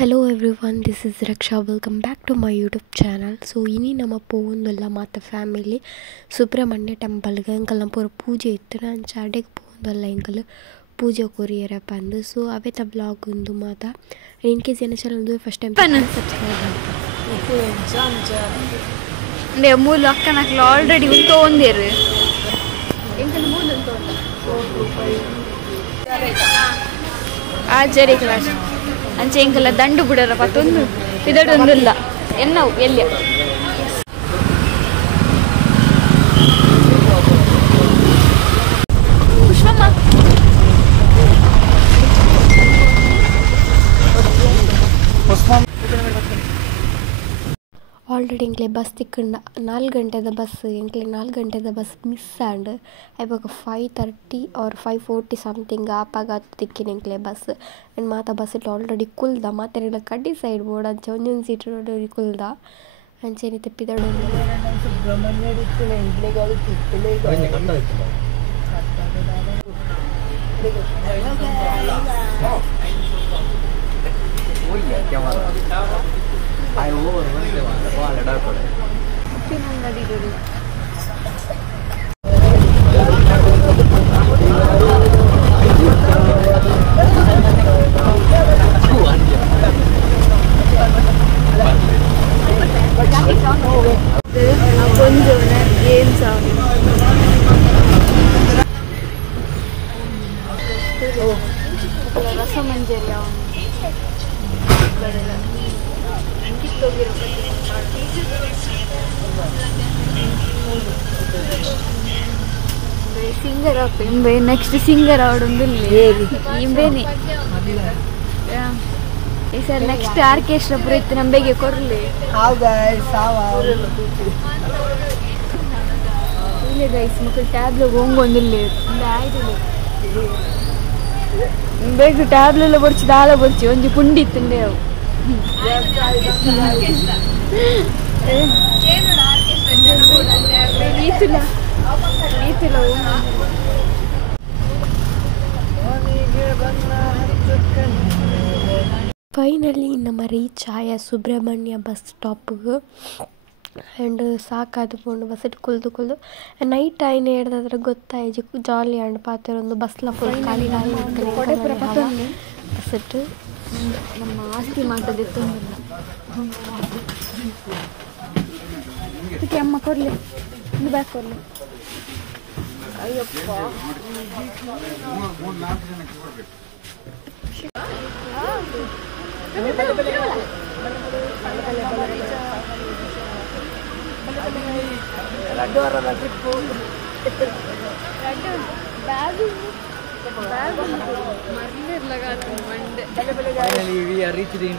Hello everyone, this is Raksha. Welcome back to my YouTube channel. So ini nama povundalla mata family Subramanya temple ga engal pura pooje ittuna anchade povundalla engal pooje koriyara pandu. So aveta vlog undu mata in case ena channel undu first time subscribe ande moolu akka naklu already unto ondiru engal moolu unto jere class ಅಂಚೆ ಇಂಕಲ್ಲ ದಂಡು ಬಿಡರ ಪತ್ತೊಂದು ಇದೊಂದಿಲ್ಲ ಎನ್ನವು ಎಲ್ಲಿ Pushpamma already ಎಂಕ್ಲೆ bus ತಿಕ್ಕಂಡ 4 ಗಂಟೆದ bus ಎಂಕ್ಲೆ 4 ಗಂಟೆದ ಬಸ್ ಮಿಸ್ ಆಂಡ್ ಇವಾಗ 5:30 ಆರ್ 5:40 ಸಮಥಿಂಗ್ ಆಪಾಗ ತಿಕ್ಕಿನ ಎಂಕ್ಲೆ ಬಸ್ ಆ್ಯಂಡ್ ಮಾತ ಬಸ್ ಇಟ್ಟು ಆಲ್ರೆಡಿ ಕುಲ್ದ ಮಾತೆಲ್ಲ ಕಡ್ಡಿ ಸೈಡ್ ಬೋರ್ಡ್ ಅಂಚೆ ಒಂದೊಂದು ಸೀಟ್ ರೋಡಿ ಕುಲ್ದ ಅಂಚೆನಿ ತೆಪ್ಪಿದಡು I over ರಸಮಂಜರಿ ಸಿಂಗರ್ ಆಪ್ ಇಂಬೆ ನೆಕ್ಸ್ಟ್ ಸಿಂಗರ್ ಆವಡೊಂದು ಇಂಬೇನೆ ಈ ಸರ್ ನೆಕ್ಸ್ಟ್ ಆರ್ಕೆಸ್ಟ್ರಾ ಪೂರ ಇತ್ತು ನಂಬೆಗೆ ಕೊರ್ಲಿ ಇಲ್ಲ ಗೈಸ್ ಮಕ್ಕಳು ಟ್ಯಾಬ್ಲೆಟ್ ಹೋಗೊಂದಿಲ್ಲ ಆಯ್ತು ಬೇಗ ಟ್ಯಾಬ್ಲೆಲ್ಲ ಬರ್ಚಿ ದಾಲ ಬರ್ಚಿ ಒಂಜಿ ಪುಂಡಿ ಇತ್ತಂಡೆ ಅವು ಫೈನಲಿ ನಮ್ಮ ರೀಚ್ ಆಯ ಸುಬ್ರಹ್ಮಣ್ಯ ಬಸ್ ಸ್ಟಾಪ್ಗೆ ಆ್ಯಂಡ್ ಸಾಕಾದ್ಕೊಂಡು ಬಸ್ ಇಟ್ಟು ಕುಲ್ದು ನೈಟ್ ಆಯ್ನ ಹಿಡ್ದಾದ್ರೆ ಗೊತ್ತಾಯ್ತು ಜಾಲಿ ಆ್ಯಂಡ್ ಪಾತಿರೊಂದು ಬಸ್ಲ ಫುಲ್ ಖಾಲಿ ಬಸ್ ಇಟ್ಟು ನಮ್ಮ ಆಸ್ತಿ ಮಾತದಿತ್ತೊಂದಿಲ್ಲ ಅದಕ್ಕೆ ಅಮ್ಮ ಕೊಡಲಿ ಒಂದು ಬ್ಯಾಗ್ ಕೊಡಲಿ Ayyappa Finally, we are reached in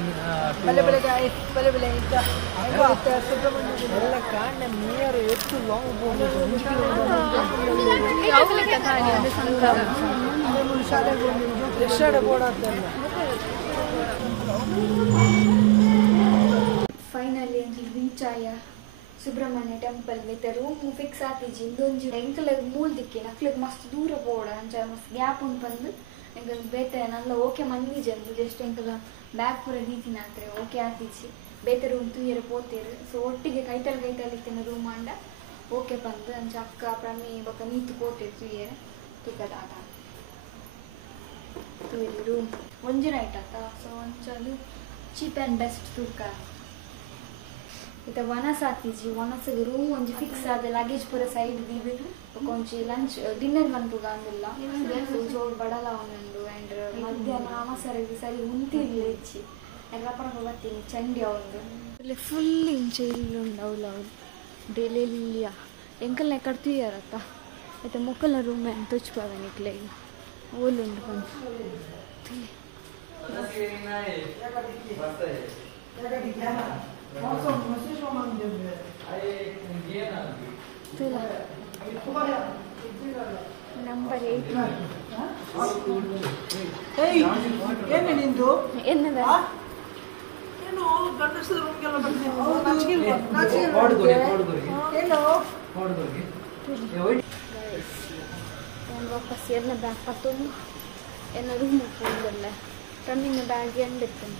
finally reach ಆಯ Subrahmanya temple with room fix ಆತಿಜಿ ಇಂದೊಂಜಿ ಎಂಕಲ್ಗೆ ಮೂಲ್ ದಿಕ್ಕಿ ನಕ್ಲಿಗೆ ಮಸ್ತ್ ದೂರ ಪೋಡ ಅಂಚ ಮಸ್ತ್ ಗ್ಯಾಪ್ ಉಂಟು ಬಂದು ಎಂಕಲ್ ಬೇತೆ ನಲ್ಲ ಓಕೆ ಮಂದಿಜಿ ಅಂದು ಜಸ್ಟ್ ಎಂಕಲ್ ಬ್ಯಾಗ್ ಪೂರ ದೀತಿನ ಆತ್ರೆ ಓಕೆ ಆತಿಜಿ ಬೇತೆ ರೂಮ್ ತೂಯರು ಪೋತೇರು ಸೊ ಒಟ್ಟಿಗೆ ಕೈತಲ್ ಇತ್ತಿನ ರೂಮ್ ಅಂಡ ಓಕೆ ಬಂದು ಅಂಚ ಅಕ್ಕ ಪ್ರಮಿ ಬೊಕ್ಕ ನೀತು ಪೋತೇರು ತೂಯರು ತೂಕದ ಆಟ ತೂಯರು ರೂಮ್ ಒಂಜಿ ನೈಟ್ ಆತ ಸೊ ಒಂಚಲು ಚೀಪ್ ಆ್ಯಂಡ್ ಬೆಸ್ಟ್ ತೂಕ ಇತ್ತ ವನಸ್ ಆತಿಜಿ ವನಸ್ಗೆ ರೂಮ್ ಒಂಜಿ ಫಿಕ್ಸ್ ಆದ ಲಗೇಜ್ ಪೂರ ಸೈಡ್ ದೀದು ಒಂಜಿ ಲಂಚ್ ಡಿನ್ನರ್ ಮನ್ಪುಗ ಅಂದಿಲ್ಲ ಜೋರು ಬಡಲ ಅವನಂದು ಆ್ಯಂಡ್ ಮಧ್ಯಾಹ್ನ ಆಮಸರಿಗೆ ಸರಿ ಉಂತಿರ್ಲಿ ಹೆಚ್ಚಿ ರಪರಪ ಬರ್ತೀನಿ ಚಂಡಿ ಅವನು ಫುಲ್ ಇಂಚೆ ಇಲ್ಲುಂಡು ಅವಳು ಅವಳು ಡೈಲಿಯ ಎಂಕಲ್ನ ಕಟ್ತೀಯಾರತ್ತ ಮತ್ತು ಮುಕ್ಕಲ್ನ ರೂಮ್ ಏನು ತುಚ್ಪಾದ ನಿಕ್ಲೆ ಓಲುಂಡು ಬಂದು ನಂಬರ್ 8 ವಾಪಸ್ ಎನ್ನ ಬ್ಯಾಗ್ ಪತ್ತೊಂದು ಎನ್ನ ರೂಮ್ ಹೋಗಲ್ಲ ರನ್ನಿಂಗ್ ಬ್ಯಾಗ್ ಎಂದಿರ್ತೇನೆ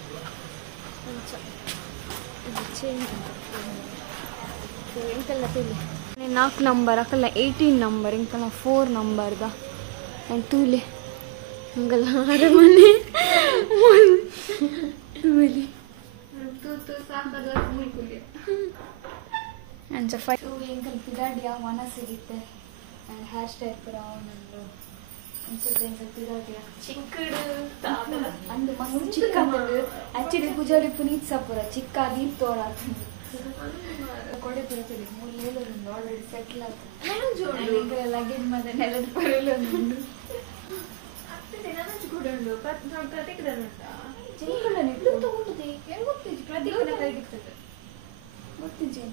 ಎಂಕಲ್ಲ ತೂಲೆ 4 ನಂಬರ್ ಅಕ್ಕಲ್ಲ 18 ನಂಬರ್ ಎಂಕಲ್ಲ 4 ನಂಬರ್ದ ನಾನು ತೂಲೆ ಹಂಗಲ್ಲ ಅರಮನೆ ತೂಲಿ ಅಂಚ ಎಂಕಲ್ ಪಿದಾಡಿಯ ಮನ ಸಿಗುತ್ತೆ ಆ್ಯಂಡ್ ಹೇರ್ ಸ್ಟೈಲ್ ಪುರ ಅವನಂದು ಅನ್ಸುತ್ತೆ ಎಂಕಲ್ ಪಿದಾಡಿಯ ಚಿಕ್ಕಡು ಅಂದು ಮಸ್ತ್ ಚಿಕ್ಕ ಆ್ಯಕ್ಚುಲಿ ಪೂಜಾರಿ ಪುನೀತ್ ಸಪುರ ಚಿಕ್ಕ ದೀಪ್ ತೋರ ಕೊಡೆ ಪುರತಿಲಿ 3 ಏಳರಿಂದ ಆಲ್ರೆಡಿ ಸೆಟ್ಲ್ ಆಗ್ತದೆ ಲಗೇಜ್ ಮತ್ತೆ ನೆಲದ ಪರಲು ಗೊತ್ತಿದ್ದೆ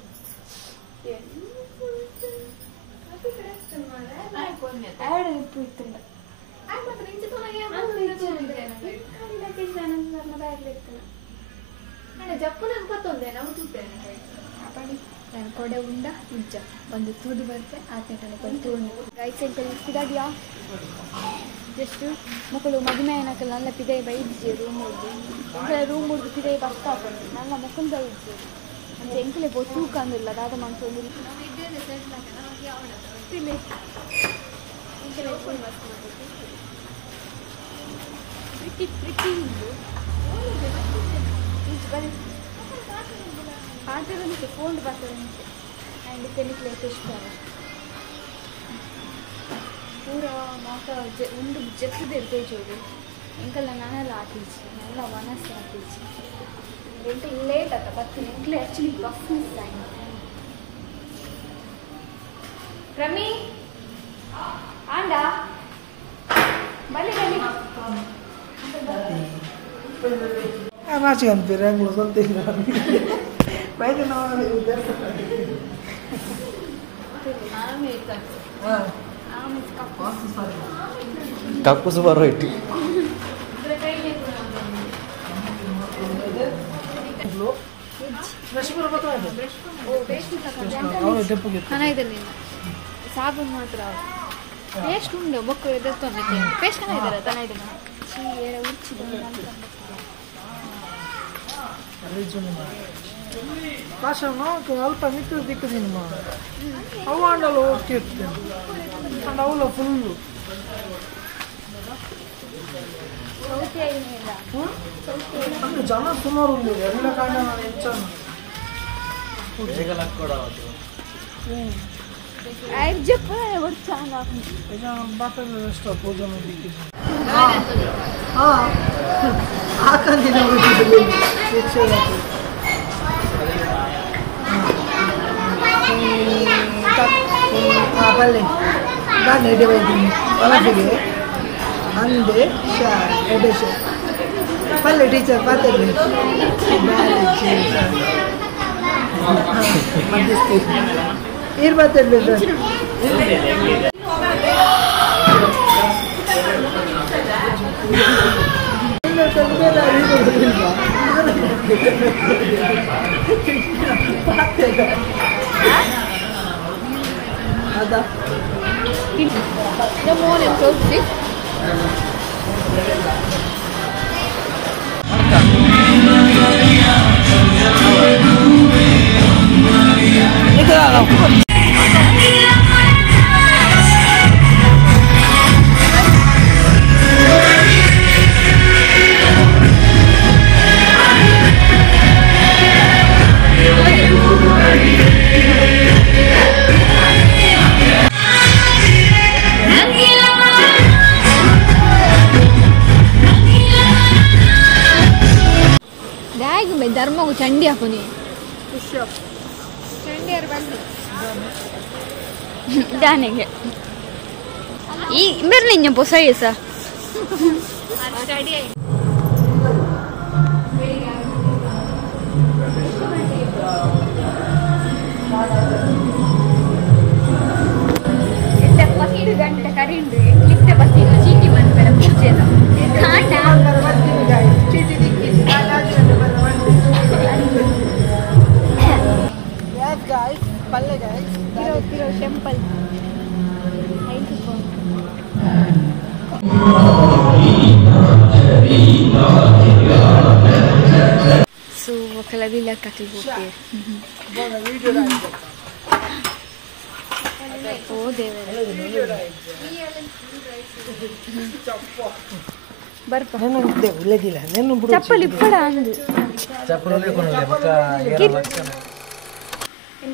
ಕೊಡೆ ಉಂಡ ನಿಜ ಒಂದು ತೂದು ಬರುತ್ತೆ ಆತನೆ ಒಂದು ತೂಡು ರೈಟ್ ಸೈಡ್ ಪಿದಾಡಿಯಾ ಜಸ್ಟ್ ಮಕ್ಕಳು ಮದುವೆ ಏನಕ್ಕಲ್ಲ ನನ್ನ ಪಿದೆ ಬೈದ್ಜೆ ರೂಮ್ ಹುಡ್ದು ಪಿದೆ ಬಸ್ ಹಾಕೊಂಡು ನನ್ನ ಮಕ್ಕಳು ಬೈದ್ಜೆ ಅಂದರೆ ಎಂಕಲೆ ಪೋ ತೂಕ ಅಂದಿಲ್ಲ ದಾದ ಮನ್ಸೊಂದು ಆಟದಂತೆ ಫೋನ್ ಬರ್ತದಂತೆ ಆ್ಯಂಡ್ ಕೆಮಿಕಲ್ ಫಿಶ್ ಪೂರ ಮಾಕ ಒಂದು ಜತ್ತದ ಇರ್ತೇಜೋದು ಎಂಕಲ್ಲ ನಾನೆಲ್ಲ ಆಟೀಚಿ ಎಲ್ಲ ಮನಸ್ಸು ಆಟೀಚಿ ಎಂಟ ಲೇಟ್ ಆತ ಬರ್ತೀನಿ ಎಂಕಲೆ ಆ್ಯಕ್ಚುಲಿ ಬಸ್ ಮಿಸ್ ಆಗಿ ರಮಿ ಆಂಡ ಬನ್ನಿ ಬನ್ನಿ masih hampir yang belum penting baik nama udah kaku separuh itu ಸಾಬೂನು ಮಾತ್ರ ಪೇಸ್ಟ್ ಉಂಡು ಬೊಕ್ಕ ಎದುರ್ತಾನೆ ಪೇಸ್ಟ್ ಇದ್ದಾರೆ ತನ ಇದನ್ನ Pasang alpa itu dikit ini mah. Awan dah lo kit, anda ulah full. ಸೌತೆ ಏನಿಲ್ಲ ಅಂದ್ರೆ ಜನ ಸುಮಾರು ಉಂಟು ಎಲ್ಲ ಕಾರಣ ಹೆಚ್ಚಾನ ಜಪ್ಪ ಒಡ್ಚಾನ ಈಗ ಬಾಟಲ್ ಎಷ್ಟು ಭೋಜನ ಹಾಕಂದಿನ ಪಲ್ಲೆ ನಾನು ಎಡೆ ಬೈತೀನಿ ಒಳಗೆ ಅಂದೆ ಎಡೆ ಪಲ್ಲೆ ಟೀಚರ್ ಪಾತ್ರೆ ಏರ್ ಮಾತಾಡ್ಲಿ sir ada the morning so sick ಧರ್ಮಗೂ ಚಂಡಿ ಹಾಕು ನೀ ಚಂಡಿಯರು ಬಂದು ದಾನೆಗೆ ಈ ಬೇರೆ ನಿನ್ನ ಹೊಸ ಸಹ ಫಸ್ಟ್ ಗಂಟೆ ಕರಿಂಡು ಲಿಫ್ಟ್ ಬಸ್ಸಿನ ಚೀಟಿ ಬಂದು ಪೂಜೆ guys, palle guys. Kiro temple. ಕಲದಿಲ್ಲ ಕಕ್ಕಿ ಹೋಗ್ತೀವಿ ಓ ದೇವರೇ ಬರ್ಪ ಚಪ್ಪಲಿ ಇಪ್ಪಡ ಅಂದು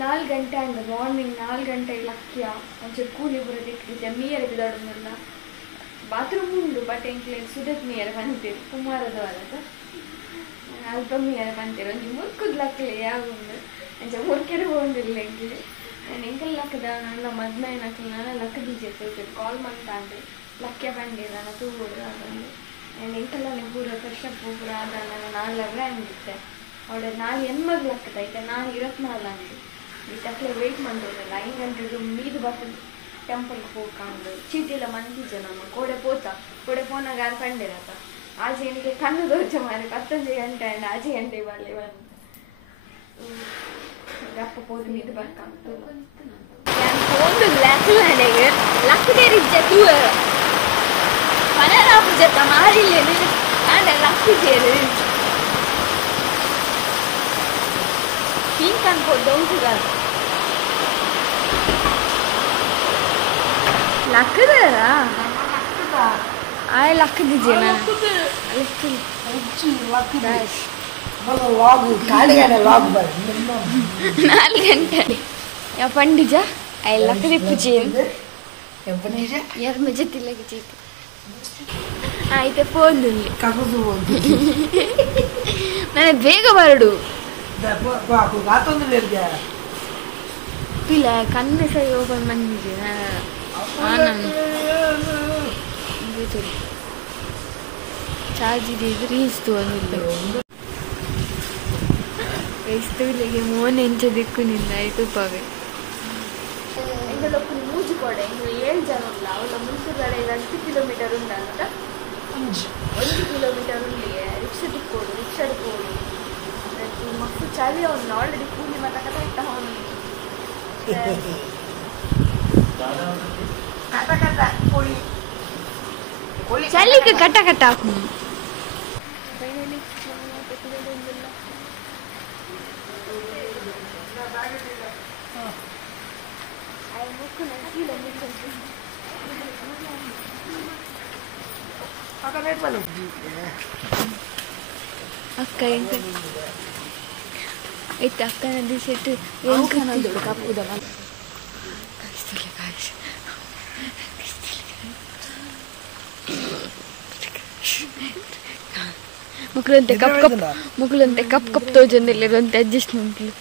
4 ಗಂಟೆ ಅಂದ ಮಾರ್ನಿಂಗ್ 4 ಗಂಟೆಗೆ ಲಕ್ಕಿಯ ಒಂಚೂರು ಕೂಲಿ ಬರೋದಕ್ಕೆ ಮೀಯರ್ ಬಿಡೋಡಲ್ಲ ಬಾತ್ರೂಮ್ ಉಂಡು ಬಟ್ ಎಂಕ್ಲೆ ಸುದತ್ ಮೀಯರ್ ಬಂತೀರಿ ಕುಮಾರದ ವಾರದ ಅಲ್ಪ ಮೀಯರ್ ಬಂತೀರಿ ಒಂದು ಮುರ್ಕುದ್ ಲಕ್ಕಲೆ ಯಾವ ಅಂಚ ಮುರ್ಕೆರೆ ಹೋಗಿಲ್ಲ ಎಂಕ್ಲೆ ನಾನು ಎಂಕಲ್ ಲಕ್ಕದ ನನ್ನ ಮದ್ನ ಏನಕ್ಕೆ ನಾನು ಲಕ್ಕ ಬೀಜ ಕಾಲ್ ಮಾಡ್ತಾ ಅಂದ್ರೆ ಲಕ್ಕ್ಯ ಬಂಡಿ ನಾನು ತೂಗೋಡು ಅದೊಂದು ನಾನು ಎಂಕಲ್ಲ ಪೂರ ಫ್ರೆಶ್ ಅಪ್ ಪೂರ ಅದ ನಾನು 4 ಅವರೇ ಅಂದಿತ್ತೆ ಅವಳ 4 ಹೆಣ್ಮಗ್ಳು ಲಕ್ಕದೈತೆ ನಾನು 24 ಅಂದು ಈ ತಕ್ಕಲೆ ವೆಯ್ಟ್ ಮಾಡೋದಲ್ಲ 5 ಗಂಟೆಗೆ ಮೀದು ಬರ್ತದೆ ಟೆಂಪಲ್ಗೆ ಹೋಗ್ಕೊಂಡು ಚೀಟಿಲ್ಲ ಮಂದಿಜ ನಮ್ಮ ಕೋಡೆ ಪೋನಾಗ ಯಾರು ಕಂಡಿರತ್ತ ಆಚೆ ಏನಿಗೆ ಕಣ್ಣು ದೋಚ ಮಾರಿ 11 ಗಂಟೆ ಅಂಡ್ ಆಚೆ ಗಂಟೆ ಬರಲಿ ಬಂದು ಗಪ್ಪ ಪೋದು ಮೀದು ಬರ್ಕೊಂಡು ಒಂದು ಲೆಕ್ಕಗೆ ಲಕ್ಕದೇರಿಜ್ಜ ತೂರ ಮನೆಯ ಜೊತೆ ಮಾರಿಲ್ಲ ನಾನು ಲಕ್ಕಿದ್ದೇನೆ ಹಿಂಗೆ ಅನ್ಕೊಂಡು ಉಂಟುಗಾರ ಲಕ್ಕದಾರ ಆಯ್ ಲಕ್ಕದಿದ್ದೇನ ನಾಲ್ಕು ಗಂಟೆ ಯಾವ ಪಂಡಿಜ ಆಯ್ ಲಕ್ಕದಿಪ್ಪುಚೇನು ಯಾರು ಮಜತ್ತಿಲ್ಲಗೆ ಚೀತು ಆಯ್ತು ಫೋನ್ ನನಗೆ ಬೇಗ ಬರಡು ಇಲ್ಲ ಕಣ್ಣು ಸರಿ ಓಪನ್ ಬಂದಿದೆ ಚಾರ್ಜ್ ಇದೆ ರೀಸ್ತು ಅಂದಿಲ್ಲ ಎಷ್ಟು ಇಲ್ಲಿಗೆ ಮೋನ್ ಎಂಚ ದಿಕ್ಕು ನಿಂದ ಆಯ್ತು ಪಾವೆ ಮೂಜು ಕೊಡೆ ಇನ್ನು 7 ಜನ ಇಲ್ಲ ಅವಳ ಮುಂಚೆಗಡೆ 2 ಕಿಲೋಮೀಟರ್ ಉಂಟಂತ 1 ಕಿಲೋಮೀಟರ್ ಉಂಡಿ ರಿಕ್ಷಾ ಡಿಕ್ಕೋಡು ಮಕ್ಕಳು ಚಳಿ ಅವನು ಆಲ್ರೆಡಿ ಕೂಲಿ ಮಾತಾಡ್ತಾ ಇಟ್ಟ ಅವನು ಚಳಿಗೆ ಕಟ್ಟ ಹಾಕು ಅಕ್ಕ ಆಯ್ತು ಅಕ್ಕನ ದಿಸಿಟ್ಟು ಕಪ್ಪುದ ಮಕ್ಕಳಂತೆ ಮಕ್ಕಳಂತೆ ಕಪ್ ತೋಜಂದಿಲ್ಲಿರುವಂತೆ ಅಡ್ಜಸ್ಟ್ಮೆಂಟ್ಲು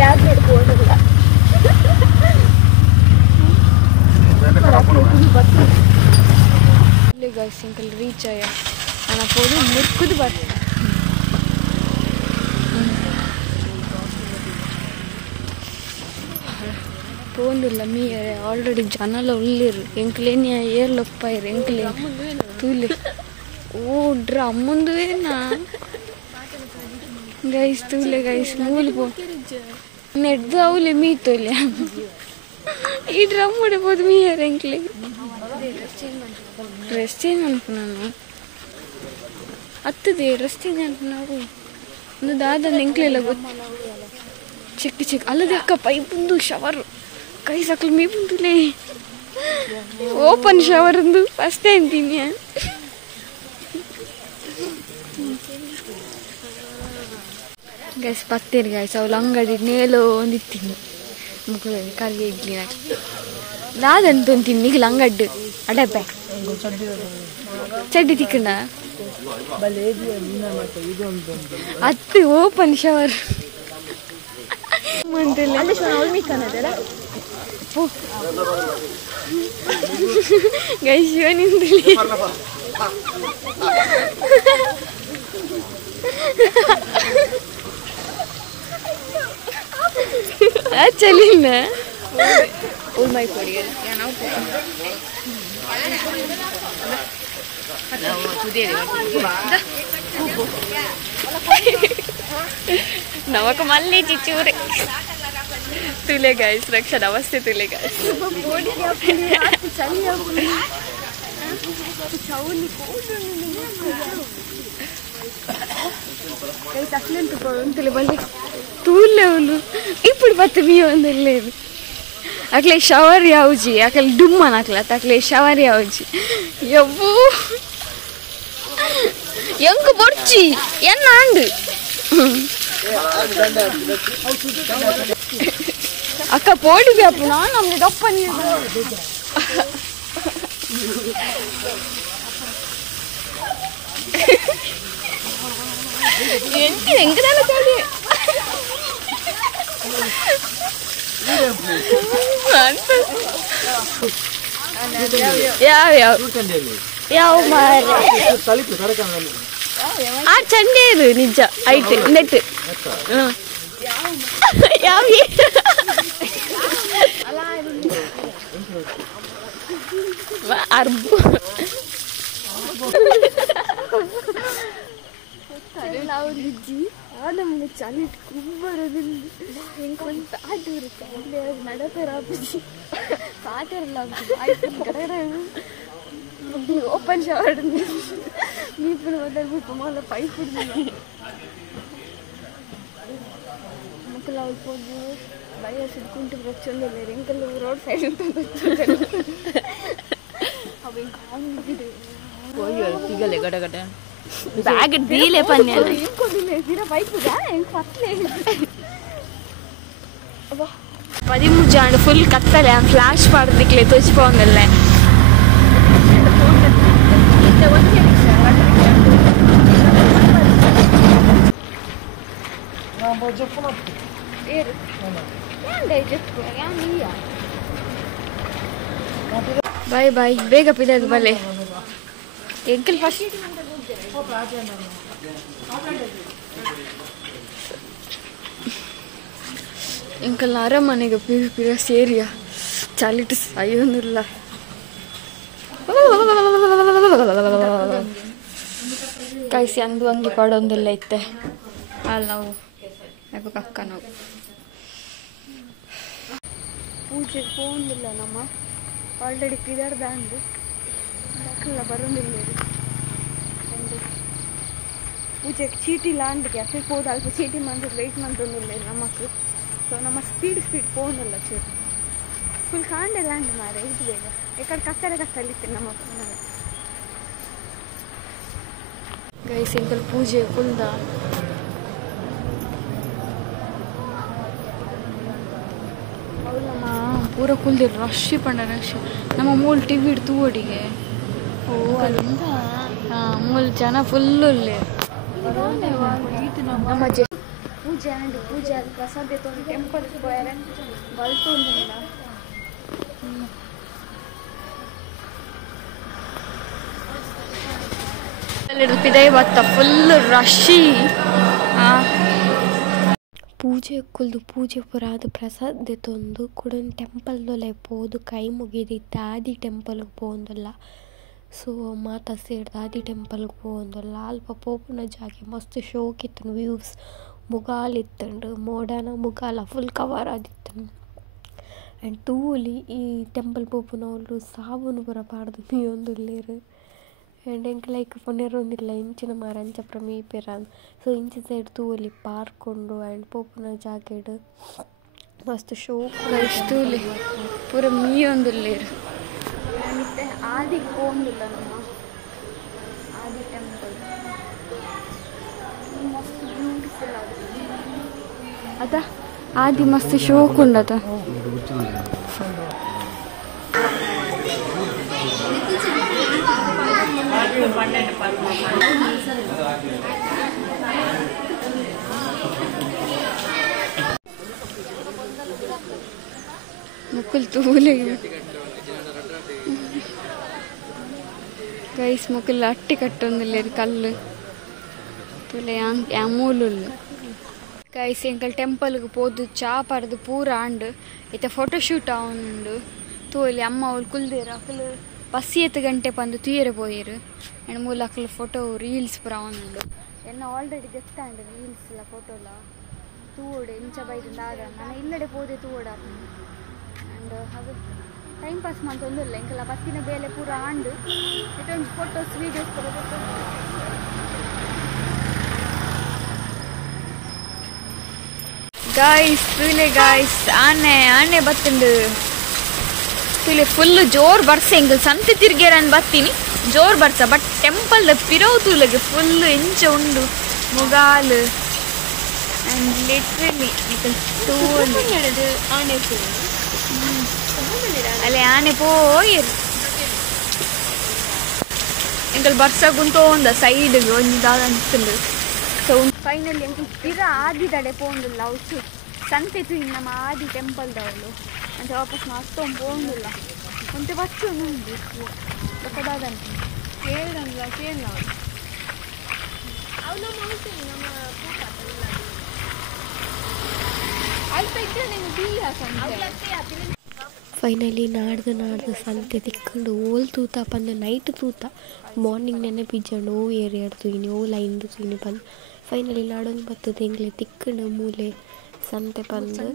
ಟ್ಯಾಬ್ಲೆಟ್ ಕೊಡಲ್ಲ ಸಿಂಕಲ್ ರೀಚ್ ಆಯ ನಾನು ಪೋದು ಮುರ್ಕುದು ಬರ್ತದೆ పోండిల్ల మీ ఆల్రెడీ జనాలు ఉల్లిరు ఎంకలేని ఏర్లొప్పారు ఎంకలే తూలి ఓ డ్రమ్ముందువేనా గైస్ తూలే గైస్ మూలిపో నెడ్దు అవులే మీ తోలే ఈ డ్రమ్ పడిపోదు మీ ఎంకలే డ్రెస్ చేంజ్ అనుకున్నాను అత్తది డ్రెస్ చేంజ్ అనుకున్నావు నువ్వు దాదాపు ఎంకలేలా చిక్కి అల్లది అక్క పైపు ఉంది షవర్ ಕೈ ಸಕ್ಲು ಮೀ ಬಂದುಲೇ ಓಪನ್ ಶವರ್ ಒಂದು ಫಸ್ಟ್ ಟೈಮ್ ತಿನ್ನಿ ಗೈಸ್ ಬತ್ತೇರಿ ಗೈಸ್ ಅವಳು ಅಂಗಡಿ ನೇಲೋ ಒಂದಿತ್ತೀನಿ ಮುಕ್ಕಳು ಕರ್ಗೆ ಇಡ್ಲಿ ದಾದಂತ ತಿನ್ನಿ ನಿಖಿಲ್ ಅಂಗಡ್ಡು ಅಡಬ್ಬೆ ಚಡ್ಡಿ ತಿಕ್ಕಣ ಅತ್ತು ಓಪನ್ ಶವರ್ ಗೈಸ್ ನಿಂತಲಿ ಚಲಿನ ಉಳ್ಮೈ ಕೊಡಿ ನಮಕ ಮಲ್ಲಿ ಚಿಚ್ಚೂರೆ ತುಲೆ ಗೈಸ್ ರಕ್ಷಾ ನಮಸ್ತೆ ತುಲೆ ಗೈಸ್ తూలేవులు ఇప్పుడు పత్తి మీ లేదు అట్లా షవర్ యావుజీ అక్కడ డుమ్మన అట్లా షవర్ యావుజీ ఎవ్వు ఎంకు పొడిచి ఎన్నాండు అక్క పోడి వేపునా నమ్మి దప్పని ఎంకు తెలుస్తుంది ಯಾವ ಮಾರೆ ಆ ಚಂಡೆ ಇದು ನಿಜ ಐತೆ ನೆಟ್ ಯಾವ ಅರ್ಬು ಅವ್ರಿಜ್ಜಿ ನಮ್ಗೆ ಚಲಿಟ್ ಕುಂಬರೋದಿಲ್ಲ ಹೆಂಗೊಂದು ಪಾಠ ಇರುತ್ತೆ ಅಲ್ಲಿ ನಡತರ ಪಾಠರೆಲ್ಲ ಓಪನ್ ಶವರ್ ఇప్పుడు వదలబోతు మళ్ళీ పైపు మక్కలు అవుతుంది బయ సిడుకుంటూ వచ్చి లేరు ఇంకా రోడ్ సైడ్ ఉంటుంది అవి ఇంకా గడగడ బ్యాగ్ దీలే పని ఇంకొద్దిలేదురా పైపుగా ఇంక పట్టలేదు 13 ಆಂಡ್ ಫುಲ್ ಕತ್ತಲೆ ಫ್ಲಾಶ್ ಪಾಡ್ದಿಕ್ಲೆ ತೋಚಿಪೋಂಗಲ್ಲೇ ಬಾಯ್ ಬಾಯ್ ಬೇಗ ಪಿದದು ಬಲೆ ಎಂಕಲ್ ಫಸ್ಟ್ ಎಂಕಲ್ ಅರಮನೆಗೆ ಪಿರ ಸೇರಿಯ ಚಾಲಿಟ್ ಸಾಯೋನಿಲ್ಲ ಕಾಯಿಸಿ ಅಂದು ಹಂಗೆ ಪಡೋದಿಲ್ಲ ಐತೆ ಅಲ್ಲಿ ನಾವು ಯಾಕೆ ಅಕ್ಕ ನಾವು ಪೂಜೆಗೆ ಹೋಗೋದಿಲ್ಲ ನಮ್ಮ ಆಲ್ರೆಡಿ ಪಿದರ್ದ ಅಂದು ಅಕ್ಕಲ್ಲ ಬರೋದಿಲ್ಲ ಪೂಜೆಗೆ ಚೀಟಿ ಲಾಂಡ್ಗೆ ಅಷ್ಟೇ ಹೋದ ಅಲ್ಪ ಚೀಟಿ ಮಂತ್ ವೆಯ್ಟ್ ಮಂತೊಂದಿಲ್ಲ ನಮ್ಮಕ್ಕೆ ಸೊ ನಮ್ಮ ಸ್ಪೀಡ್ ಹೋಗೋದಿಲ್ಲ ಚೂರು ಫುಲ್ ಕಾಂಡೆಲ್ಲ ಅಂಡ್ ಮಾರೆ ಇದು ಬೇಗ ಯಾಕಂದ್ರೆ ಕತ್ತಲಿತ್ತು ನಮ್ಮ ಮನೆಗೆ ಗೈಸ್ ಎಂಕಲ್ ಪೂಜೆ ಕುಲ್ದ ಅವ್ರು ನಮ್ಮ ಪೂರ ಕುಲ್ದಿರು ರಶ್ ಪಂಡ ರಶ್ ನಮ್ಮ ಮೂಲ್ ಟಿವಿ ಇಡ್ತು ಓಡಿಗೆ ಓ ಅಲ್ಲಿಂದ ಮೂಲ್ ಜನ ಫುಲ್ಲು ನಮ್ಮ ಪೂಜೆ ಅಂಡ್ ಪೂಜೆ ಅದು ಪ್ರಸಾದ ತೊಗೊಂಡು ಟೆಂಪಲ್ಗೆ ಹೋಯಾರೆ ಬಲ್ತು ಒಂದಿಲ್ಲ ಪಿದೈ ಬತ್ತ ಫುಲ್ ರಶಿ ಪೂಜೆ ಕುಲ್ದು ಪೂಜೆ ಪುರಾದ ಪ್ರಸಾದ ತಂದು ಕುಡನ್ ಟೆಂಪಲ್ದೊಲೆ ಪೋದು ಕೈ ಮುಗಿದಿತ್ತು ಆದಿ ಟೆಂಪಲ್ಗೆ ಪೋಂದಲ್ಲ ಸೊ ಮಾತಾ ಸೇರಿದ ಆದಿ ಟೆಂಪಲ್ಗೆ ಪೋಂದಲ್ಲ ಅಲ್ಪ ಪೋಪುನ ಜಾಗೆ ಮಸ್ತ್ ಶೋಕಿತ್ತು ವ್ಯೂಸ್ ಮುಗಾಲಿತ್ತಂಡು ಮೋಡನ ಮುಗಾಲ ಫುಲ್ ಕವರ್ ಆದಿತ್ತು ಆ್ಯಂಡ್ ತೂಲಿ ಈ ಟೆಂಪಲ್ ಪೋಪುನವರು ಸಾಬೂನು ಪುರ ಪಾಡ್ದು ಮೀಯೊಂದುಲ್ಲೇರು ಆ್ಯಂಡ್ ಎಂಕ್ ಲೈಕ್ ಪೊನ್ನೆರೊಂದಿಲ್ಲ ಇಂಚಿನ ಮಾರ ಅಂಚಪ್ರ ಮೀಪೆರ ಸೊ ಇಂಚಿ ಸೈಡ್ ತೂಲಿ ಪಾರ್ಕೊಂಡು ಆ್ಯಂಡ್ ಪೋಪುನ ಜಾಗೆಡ್ ಮಸ್ತ್ ಶೋಕ್ ತೂಲಿ ಪೂರ ಮೀಯೊಂದುಲ್ಲೇರು ಮತ್ತೆ ಆದಿ ಹೋಗಿಲ್ಲ ನಮ್ಮ ಆದಿ ಟೆಂಪಲ್ ಮಸ್ತ್ ಬ್ಯೂಟಿಫುಲ್ ಅದ ಆದಿ ಮಸ್ತ್ ಶೋಕ್ ಉಂಡದ ಮುಕ್ಕಲ್ ತೂಲೆ ಗೈಸ್ ಮುಕ್ಕಲ್ ಅಟ್ಟಿ ಕಟ್ಟೊಂದಿಲ್ಲ ಕಲ್ಲು ತುಲೆ ಮೂಲು ಗೈಸ್ ಎಂಕಲ್ ಟೆಂಪಲ್ಗೆ ಪೋದು ಚಾ ಪರ್ದು ಪೂರ ಆಂಡ್ ಇತ್ತ ಫೋಟೋಶೂಟ್ ಅವನುಂಡು ತೂಲಿ ಅಮ್ಮ ಅವ್ರು ಕುಲ್ದೇರು ಅಕ್ಕಲು 10 ಗಂಟೆ ಪಂದು ತುಯ್ಯರೆ ಪೋಯಿರು ಆ್ಯಂಡ್ ಮೂಲ ಅಕ್ಕಲು ಫೋಟೋ ರೀಲ್ಸ್ ಪುರ ಅವನುಂಡು ಎನ್ನ ಆಲ್ರೆಡಿ ಗೊತ್ತಾಂಡು ರೀಲ್ಸ್ ಇಲ್ಲ ಫೋಟೋಲ ತೂವೋಡು ಎಂಚ ಬೈದಿಂದ ಆಗ ನಾನು ಇಲ್ಲಡೆ ಪೋದೆ ತೂವೋಡ ಆ್ಯಂಡ್ ಅದು ಟೈಮ್ ಪಾಸ್ ಮಾಡ್ತೊಂದಿಲ್ಲ ಇಂಕಲ್ಲ ಬತ್ತಿನ ಬೇಲೆ ಪೂರ ಆಂಡು ಇದೊಂದು ಫೋಟೋಸ್ ವೀಡಿಯೋಸ್ ಕೊಡಬೇಕು. ಗಾಯ್ಸ್ ಪೀಲೆ ಗಾಯ್ಸ್ ಆನೆ ಬತ್ತುಂಡು ಪೀಲೆ ಫುಲ್ ಜೋರ್ ಬರ್ಸ ಎಂಗಲ್ ಸಂತೆ ತಿರ್ಗೇರನ್ ಬತ್ತೀನಿ ಜೋರ್ ಬರ್ಸ ಬಟ್ ಟೆಂಪಲ್ ಪಿರೌತುಲಗೆ ಫುಲ್ ಎಂಚ ಉಂಡು ಮುಗಾಲು and literally ಅಲ್ಲೇ ಆನೆ ಪೋಯಿರು ಎಂಕಲ್ ಬರ್ಸಗುಂತೋ ಒಂದ ಸೈಡ್ಗೆ ಒಂದು ಅನ್ಸುಂಡು. ಸೊ ಫೈನಲಿ ಎಂಕಲ್ ಪಿರ ಆದಿ ತಡೆ ಪೋಂದಿಲ್ಲ ಅವತ್ತು ಸಂತೆ ತೂಯಿ ನಮ್ಮ ಆದಿ ಟೆಂಪಲ್ದವಳು ಅಂತ ವಾಪಸ್ ಮತ್ತೊಂದು ಪೋಂದಿಲ್ಲ ಒಂತೆ ಬಚ್ಚು ಉಂಟು ಗೊತ್ತದಾದಂತ ಕೇಳಲ್ಲ ಫೈನಲಿ ನಾಡ್ದು ಸಂತೆ ತಿಕ್ಕೊಂಡು ಓಲ್ ತೂತ ಬಂದು ನೈಟ್ ತೂತ ಮಾರ್ನಿಂಗ್ ನೆನಪಿಜ್ಜಂಡು ಓ ಏರಿಯಾಡು ತೂಯಿನಿ ಓ ಲೈನ್ದು ತೂಯಿನಿ ಬಂದು ಫೈನಲಿ ನಾಡೊಂದು ಬರ್ತದೆ ಎಂಗ್ಲೆ ತಿಕ್ಕಂಡು ಮೂಲೆ ಸಂತೆ ಬಂದು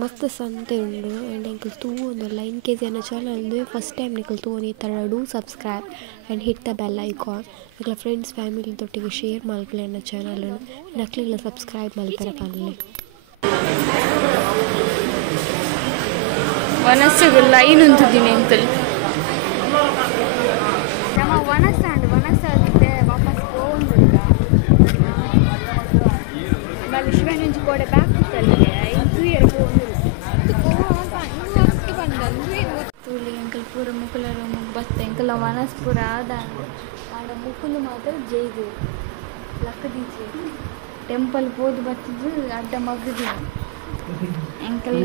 ಮಸ್ತ್ ಸಂತೆ ಉಂಡು ಆ್ಯಂಡ್ ಎಂಕಲ್ ತೂ ಒಂದು ಲೈನ್ KG ಅನ್ನೋ ಚಾನಲ್ ಫಸ್ಟ್ ಟೈಮ್ ನಿಕಲ್ ತೂ ಈ ಥರ do subscribe and hit the bell icon ನಿಕಲ ಫ್ರೆಂಡ್ಸ್ ಫ್ಯಾಮಿಲಿ ತೊಟ್ಟಿಗೆ ಶೇರ್ ಮಲ್ಪಲೆ ಅನ್ನೋ ಚಾನಲ್ ನಕ್ಲಿಲ್ಲ ಸಬ್ಸ್ಕ್ರೈಬ್ ಮಲ್ಪರೆ ಪಲ್ಲೆ ವನಸ್ಸಿಗೆ ಲೈನ್ ಉಂತಿದ್ದೀನಿ ಅಂತಲ್ಲಿ ನಮ್ಮ ವನಸ್ಸಾಗಿದೆ ವಾಪಸ್ ಹೋಗಿಲ್ಲ ಅಲ್ಲಿ ಶಿವನಿಂಚು ಕೋಡೆ ಬ್ಯಾಕ್ ಇತ್ತಲ್ಲಿಗೆ 2 ಇಯರ್ ಹೋಗಿಲ್ಲ ತೂಲಿ ಎಂಕಲ್ ಪೂರ ಮುಕ್ಕಲರು ಮುಗ್ ಬತ್ತೆ ಎಂಕಲ್ಲ ವನಸ್ ಪೂರ ಆದ ಆಡ ಮುಕ್ಕಲು ಮಾತ್ರ ಜೈದು ಲಕ್ಕದೀಚೆ ಟೆಂಪಲ್ ಹೋದು ಬತ್ತಿದ್ದು ಅಡ್ಡ ಮಗ್ಗದಿನ ಎಂಕಲ್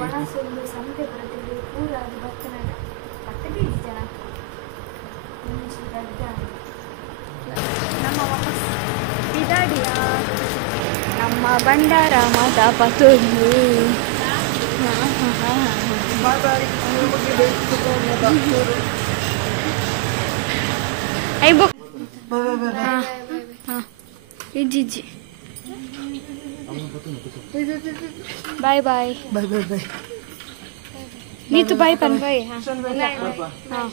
ವನಸೊಂದು ಸಂತೆ ಬರತ್ತಿದ್ದು ಪೂರ ಅದು ಬತ್ತನ ಲಕ್ಕದೀಚೆ ಜನ ನಮ್ಮ ವಾಪಸ್ ಬಿದಾಡಿಯ ನಮ್ಮ ಬಂಡಾರ ಮಾತ ಪತೊಂದು ಇಜ್ಜಿ ಬಾಯ್ ಬಾಯ್ ನೀತು ಬಾಯ್ ಪನ್ ಬಾಯ್ ಹಾಂ